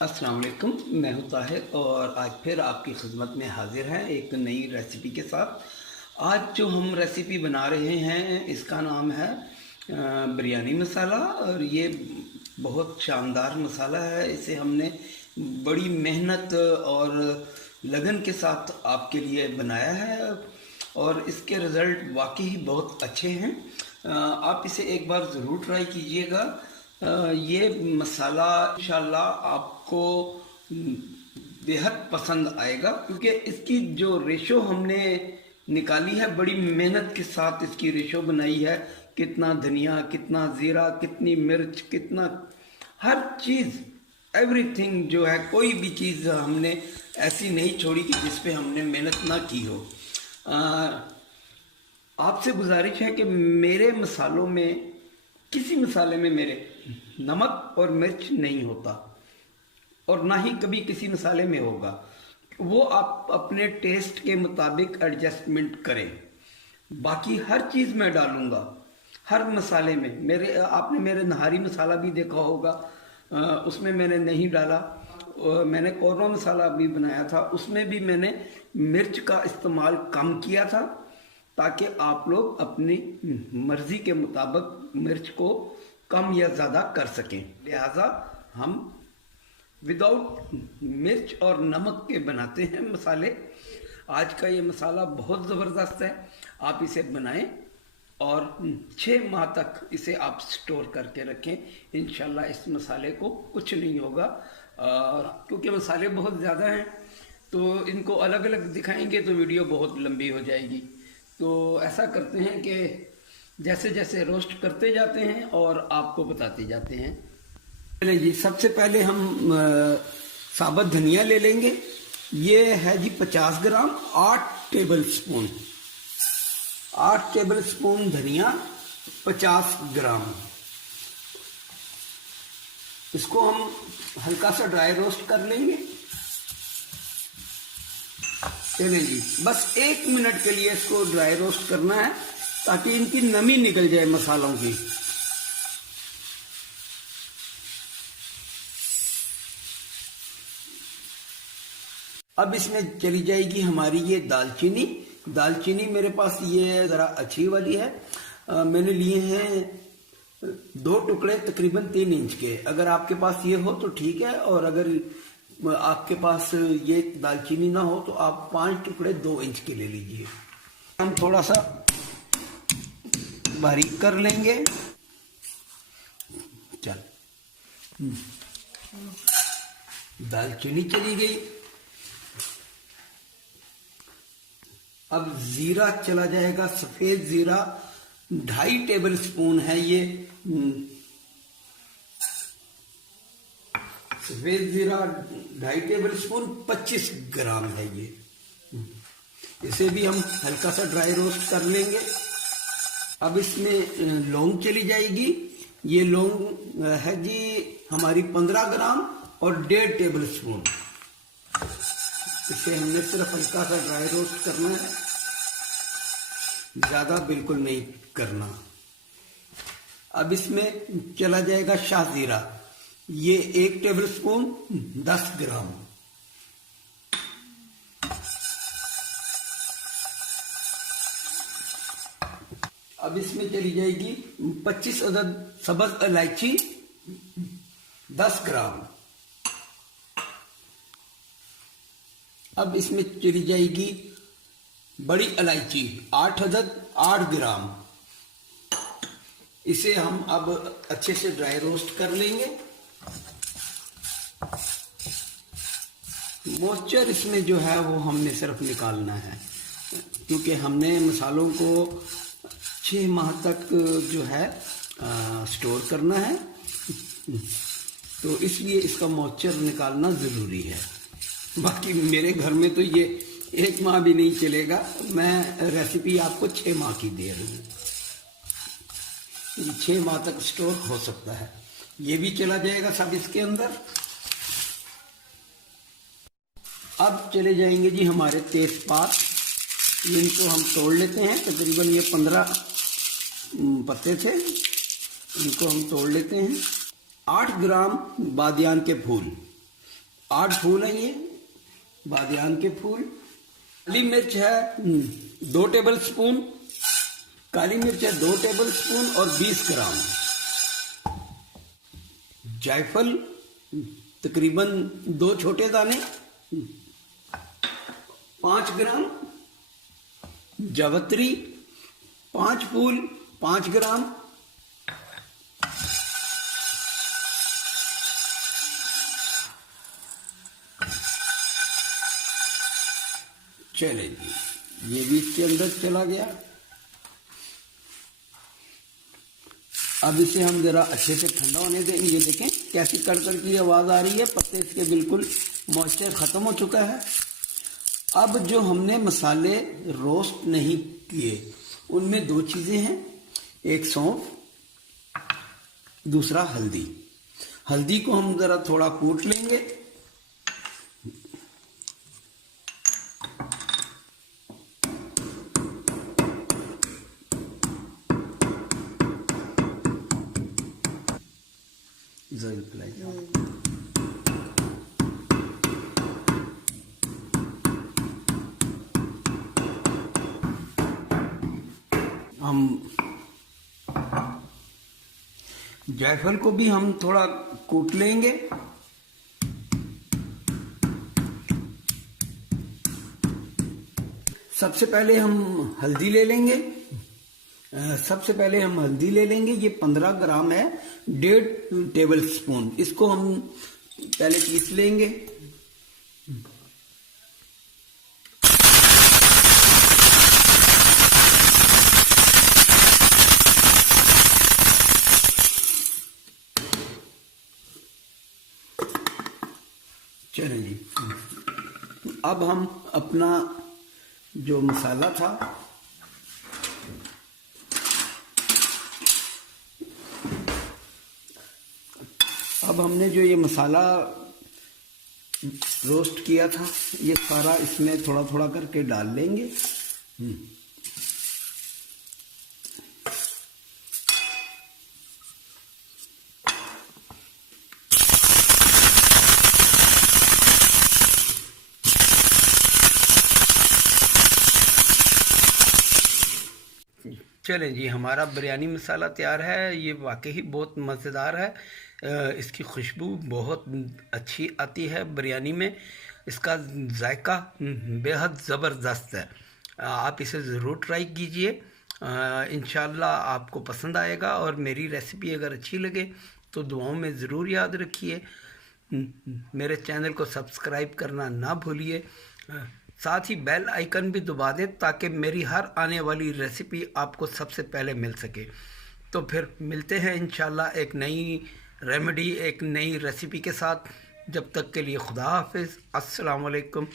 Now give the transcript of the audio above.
अस्सलाम वालेकुम। मैं हूं ताहिर और आज फिर आपकी खिदमत में हाजिर हैं एक नई रेसिपी के साथ। आज जो हम रेसिपी बना रहे हैं इसका नाम है बिरयानी मसाला। और ये बहुत शानदार मसाला है। इसे हमने बड़ी मेहनत और लगन के साथ आपके लिए बनाया है और इसके रिज़ल्ट वाकई ही बहुत अच्छे हैं। आप इसे एक बार ज़रूर ट्राई कीजिएगा। ये मसाला इंशाल्लाह आपको बेहद पसंद आएगा, क्योंकि इसकी जो रेशो हमने निकाली है, बड़ी मेहनत के साथ इसकी रेशो बनाई है। कितना धनिया, कितना ज़ीरा, कितनी मिर्च, कितना हर चीज़, एवरीथिंग जो है, कोई भी चीज़ हमने ऐसी नहीं छोड़ी कि जिस पे हमने मेहनत ना की हो। आपसे गुजारिश है कि मेरे मसालों में, किसी मसाले में मेरे नमक और मिर्च नहीं होता और ना ही कभी किसी मसाले में होगा। वो आप अपने टेस्ट के मुताबिक एडजस्टमेंट करें। बाकी हर चीज़ मैं डालूँगा, हर मसाले में। आपने मेरे नहारी मसाला भी देखा होगा, उसमें मैंने नहीं डाला। मैंने कौरमा मसाला भी बनाया था, उसमें भी मैंने मिर्च का इस्तेमाल कम किया था, ताकि आप लोग अपनी मर्ज़ी के मुताबिक मिर्च को कम या ज़्यादा कर सकें। लिहाजा हम विदाउट मिर्च और नमक के बनाते हैं मसाले। आज का ये मसाला बहुत ज़बरदस्त है। आप इसे बनाएं और 6 माह तक इसे आप स्टोर करके रखें। इंशाल्लाह इस मसाले को कुछ नहीं होगा। क्योंकि मसाले बहुत ज़्यादा हैं तो इनको अलग अलग दिखाएंगे तो वीडियो बहुत लंबी हो जाएगी। तो ऐसा करते हैं कि जैसे जैसे रोस्ट करते जाते हैं और आपको बताते जाते हैं। चलिए जी, सबसे पहले हम साबुत धनिया ले लेंगे। ये है जी 50 ग्राम, 8 टेबल स्पून। 8 टेबल स्पून धनिया, 50 ग्राम। इसको हम हल्का सा ड्राई रोस्ट कर लेंगे। चलिए जी, बस 1 मिनट के लिए इसको ड्राई रोस्ट करना है, ताकि इनकी नमी निकल जाए मसालों की। अब इसमें चली जाएगी हमारी ये दालचीनी। दालचीनी मेरे पास ये ज़रा अच्छी वाली है। मैंने लिए हैं 2 टुकड़े तकरीबन 3 इंच के। अगर आपके पास ये हो तो ठीक है, और अगर आपके पास ये दालचीनी ना हो तो आप 5 टुकड़े 2 इंच के ले लीजिए। हम थोड़ा सा बारीक कर लेंगे। चल, दालचीनी चली गई। अब जीरा चला जाएगा, सफेद जीरा 2.5 टेबल स्पून है ये। सफेद जीरा 2.5 टेबल स्पून, 25 ग्राम है ये। इसे भी हम हल्का सा ड्राई रोस्ट कर लेंगे। अब इसमें लौंग चली जाएगी। ये लौंग है जी हमारी 15 ग्राम और 1.5 टेबल स्पून। इसे हमने सिर्फ हल्का सा ड्राई रोस्ट करना है, ज़्यादा बिल्कुल नहीं करना। अब इसमें चला जाएगा शाहजीरा। ये 1 टेबल स्पून, 10 ग्राम। अब इसमें चली जाएगी 25 अदद सब्ज इलायची, 10 ग्राम। अब इसमें चली जाएगी बड़ी इलायची 8 अदद, 8 ग्राम। इसे हम अब अच्छे से ड्राई रोस्ट कर लेंगे। मॉइस्चर इसमें जो है वो हमने सिर्फ निकालना है, क्योंकि हमने मसालों को 6 माह तक जो है स्टोर करना है, तो इसलिए इसका मॉइस्चर निकालना ज़रूरी है। बाकी मेरे घर में तो ये 1 माह भी नहीं चलेगा। मैं रेसिपी आपको 6 माह की दे रही हूँ। 6 माह तक स्टोर हो सकता है। ये भी चला जाएगा सब इसके अंदर। अब चले जाएंगे जी हमारे तेजपात। इनको हम तोड़ लेते हैं। तकरीबन ये 15 पत्ते थे, इनको हम तोड़ लेते हैं। 8 ग्राम बादियान के फूल, 8 फूल हैं ये बादियान के फूल। काली मिर्च है 2 टेबल स्पून, काली मिर्च है 2 टेबल स्पून और 20 ग्राम। जायफल तकरीबन 2 छोटे दाने 5 ग्राम। जावित्री 5 फूल 5 ग्राम। चले जी, ये भी इसके अंदर चला गया। अब इसे हम जरा अच्छे से ठंडा होने देंगे। ये देखें कैसी कड़कड़ की आवाज़ आ रही है, पत्ते इसके बिल्कुल मॉइस्चर ख़त्म हो चुका है। अब जो हमने मसाले रोस्ट नहीं किए उनमें 2 चीज़ें हैं, एक सौंफ, दूसरा हल्दी। हल्दी को हम ज़रा थोड़ा कूट लेंगे। हम जायफल को भी हम थोड़ा कूट लेंगे। सबसे पहले हम हल्दी ले लेंगे। ये 15 ग्राम है, 1.5 टेबल स्पून। इसको हम पहले पीस लेंगे। चलें जी, अब हम अपना जो मसाला था अब हमने जो ये मसाला रोस्ट किया था ये सारा इसमें थोड़ा थोड़ा करके डाल लेंगे। चलें जी, हमारा बिरयानी मसाला तैयार है। ये वाकई बहुत मज़ेदार है। इसकी खुशबू बहुत अच्छी आती है बिरयानी में। इसका जायका बेहद ज़बरदस्त है। आप इसे ज़रूर ट्राई कीजिए। इंशाल्लाह आपको पसंद आएगा। और मेरी रेसिपी अगर अच्छी लगे तो दुआओं में ज़रूर याद रखिए। मेरे चैनल को सब्सक्राइब करना ना भूलिए। साथ ही बेल आइकन भी दबा दें ताकि मेरी हर आने वाली रेसिपी आपको सबसे पहले मिल सके। तो फिर मिलते हैं इंशाल्लाह एक नई रेमेडी, एक नई रेसिपी के साथ। जब तक के लिए खुदा हाफिज़। अस्सलाम वालेकुम।